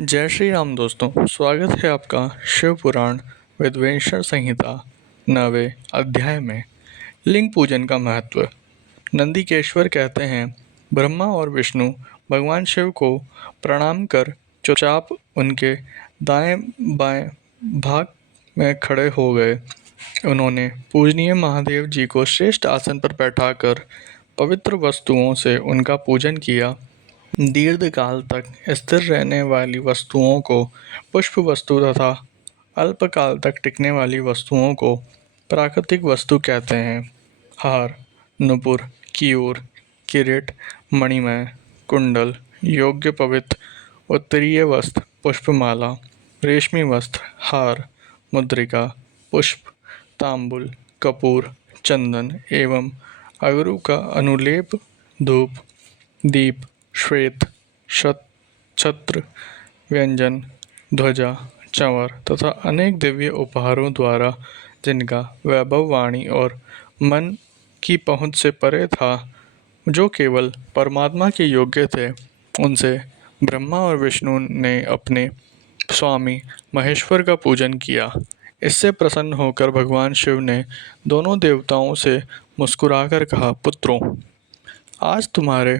जय श्री राम दोस्तों, स्वागत है आपका शिव पुराण विद्वेश्वर संहिता 9वें अध्याय में। लिंग पूजन का महत्व। नंदिकेश्वर कहते हैं, ब्रह्मा और विष्णु भगवान शिव को प्रणाम कर चुपचाप उनके दाएं बाएं भाग में खड़े हो गए। उन्होंने पूजनीय महादेव जी को श्रेष्ठ आसन पर बैठाकर पवित्र वस्तुओं से उनका पूजन किया। दीर्घकाल तक स्थिर रहने वाली वस्तुओं को पुष्प वस्तु तथा अल्पकाल तक टिकने वाली वस्तुओं को प्राकृतिक वस्तु कहते हैं। हार, नुपुर, कियूर, किरीट, मणिमय, कुंडल, योग्य पवित्र उत्तरीय वस्त्र, पुष्पमाला, रेशमी वस्त्र, हार, मुद्रिका, पुष्प, तांबुल, कपूर, चंदन एवं अगरू का अनुलेप, धूप, दीप, श्वेत छत्र, व्यंजन, ध्वजा, चंवर तथा अनेक दिव्य उपहारों द्वारा जिनका वैभव वाणी और मन की पहुँच से परे था, जो केवल परमात्मा के योग्य थे, उनसे ब्रह्मा और विष्णु ने अपने स्वामी महेश्वर का पूजन किया। इससे प्रसन्न होकर भगवान शिव ने दोनों देवताओं से मुस्कुराकर कहा, पुत्रों, आज तुम्हारे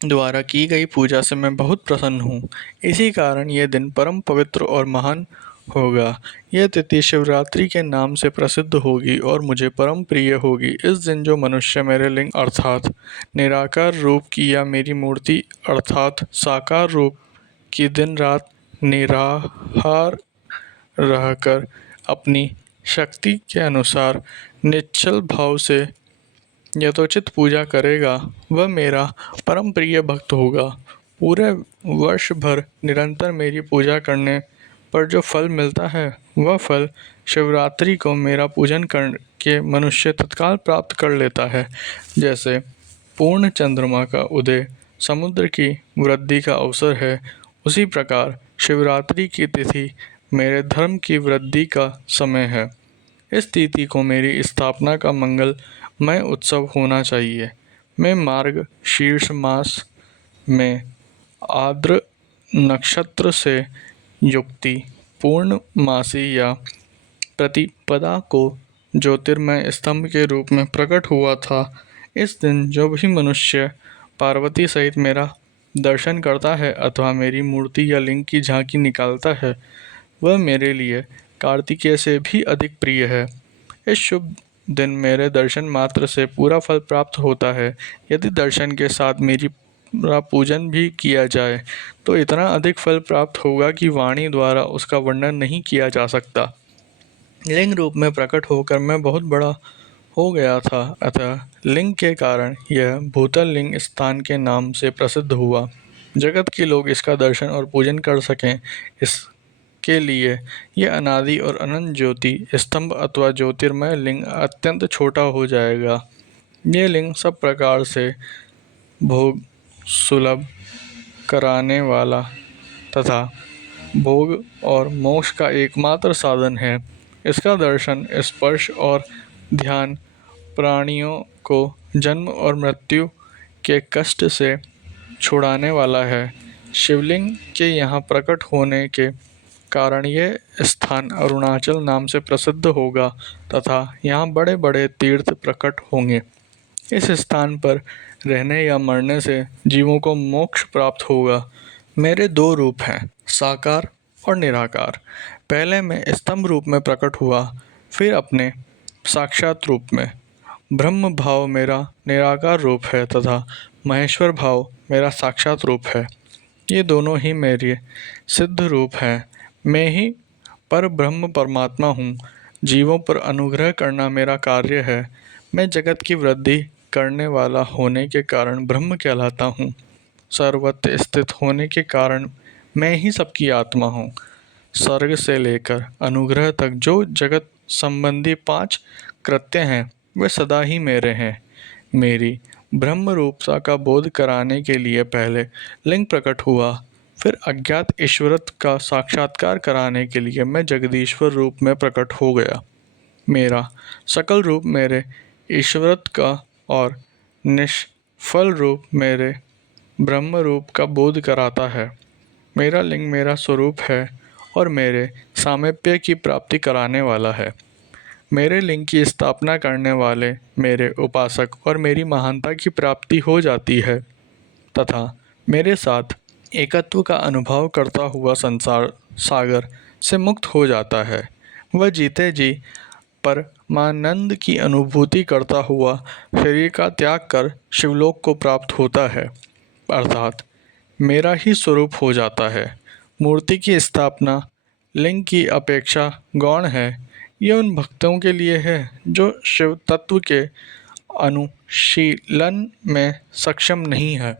द्वारा की गई पूजा से मैं बहुत प्रसन्न हूँ। इसी कारण यह दिन परम पवित्र और महान होगा। यह तिथि शिवरात्रि के नाम से प्रसिद्ध होगी और मुझे परम प्रिय होगी। इस दिन जो मनुष्य मेरे लिंग अर्थात निराकार रूप की या मेरी मूर्ति अर्थात साकार रूप की दिन रात निराहार रहकर अपनी शक्ति के अनुसार निश्चल भाव से यथोचित पूजा करेगा, वह मेरा परम प्रिय भक्त होगा। पूरे वर्ष भर निरंतर मेरी पूजा करने पर जो फल मिलता है, वह फल शिवरात्रि को मेरा पूजन करके मनुष्य तत्काल प्राप्त कर लेता है। जैसे पूर्ण चंद्रमा का उदय समुद्र की वृद्धि का अवसर है, उसी प्रकार शिवरात्रि की तिथि मेरे धर्म की वृद्धि का समय है। इस तिथि को मेरी स्थापना का मंगलमय उत्सव होना चाहिए। मैं मार्ग शीर्ष मास में आर्द्र नक्षत्र से युक्ति पूर्णमासी या प्रतिपदा को ज्योतिर्मय स्तंभ के रूप में प्रकट हुआ था। इस दिन जो भी मनुष्य पार्वती सहित मेरा दर्शन करता है अथवा मेरी मूर्ति या लिंग की झांकी निकालता है, वह मेरे लिए कार्तिकेय से भी अधिक प्रिय है। इस शुभ दिन मेरे दर्शन मात्र से पूरा फल प्राप्त होता है। यदि दर्शन के साथ मेरा पूजन भी किया जाए तो इतना अधिक फल प्राप्त होगा कि वाणी द्वारा उसका वर्णन नहीं किया जा सकता। लिंग रूप में प्रकट होकर मैं बहुत बड़ा हो गया था, अतः लिंग के कारण यह भूतल लिंग स्थान के नाम से प्रसिद्ध हुआ। जगत के लोग इसका दर्शन और पूजन कर सकें, इसके लिए यह अनादि और अनंत ज्योति स्तंभ अथवा ज्योतिर्मय लिंग अत्यंत छोटा हो जाएगा। यह लिंग सब प्रकार से भोग सुलभ कराने वाला तथा भोग और मोक्ष का एकमात्र साधन है। इसका दर्शन, स्पर्श और ध्यान प्राणियों को जन्म और मृत्यु के कष्ट से छुड़ाने वाला है। शिवलिंग के यहाँ प्रकट होने के कारण यह स्थान अरुणाचल नाम से प्रसिद्ध होगा तथा यहाँ बड़े बड़े तीर्थ प्रकट होंगे। इस स्थान पर रहने या मरने से जीवों को मोक्ष प्राप्त होगा। मेरे दो रूप हैं, साकार और निराकार। पहले मैं स्तंभ रूप में प्रकट हुआ, फिर अपने साक्षात रूप में। ब्रह्म भाव मेरा निराकार रूप है तथा महेश्वर भाव मेरा साक्षात रूप है। ये दोनों ही मेरे सिद्ध रूप हैं। मैं ही पर ब्रह्म परमात्मा हूँ। जीवों पर अनुग्रह करना मेरा कार्य है। मैं जगत की वृद्धि करने वाला होने के कारण ब्रह्म कहलाता हूँ। सर्वत्र स्थित होने के कारण मैं ही सबकी आत्मा हूँ। स्वर्ग से लेकर अनुग्रह तक जो जगत संबंधी 5 कृत्य हैं, वे सदा ही मेरे हैं। मेरी ब्रह्म रूपता का बोध कराने के लिए पहले लिंग प्रकट हुआ, फिर अज्ञात ईश्वरत्व का साक्षात्कार कराने के लिए मैं जगदीश्वर रूप में प्रकट हो गया। मेरा सकल रूप मेरे ईश्वरत्व का और निष्फल रूप मेरे ब्रह्म रूप का बोध कराता है। मेरा लिंग मेरा स्वरूप है और मेरे सामीप्य की प्राप्ति कराने वाला है। मेरे लिंग की स्थापना करने वाले मेरे उपासक और मेरी महानता की प्राप्ति हो जाती है तथा मेरे साथ एकत्व का अनुभव करता हुआ संसार सागर से मुक्त हो जाता है। वह जीते जी परमानंद की अनुभूति करता हुआ शरीर का त्याग कर शिवलोक को प्राप्त होता है, अर्थात मेरा ही स्वरूप हो जाता है। मूर्ति की स्थापना लिंग की अपेक्षा गौण है। यह उन भक्तों के लिए है जो शिव तत्व के अनुशीलन में सक्षम नहीं है।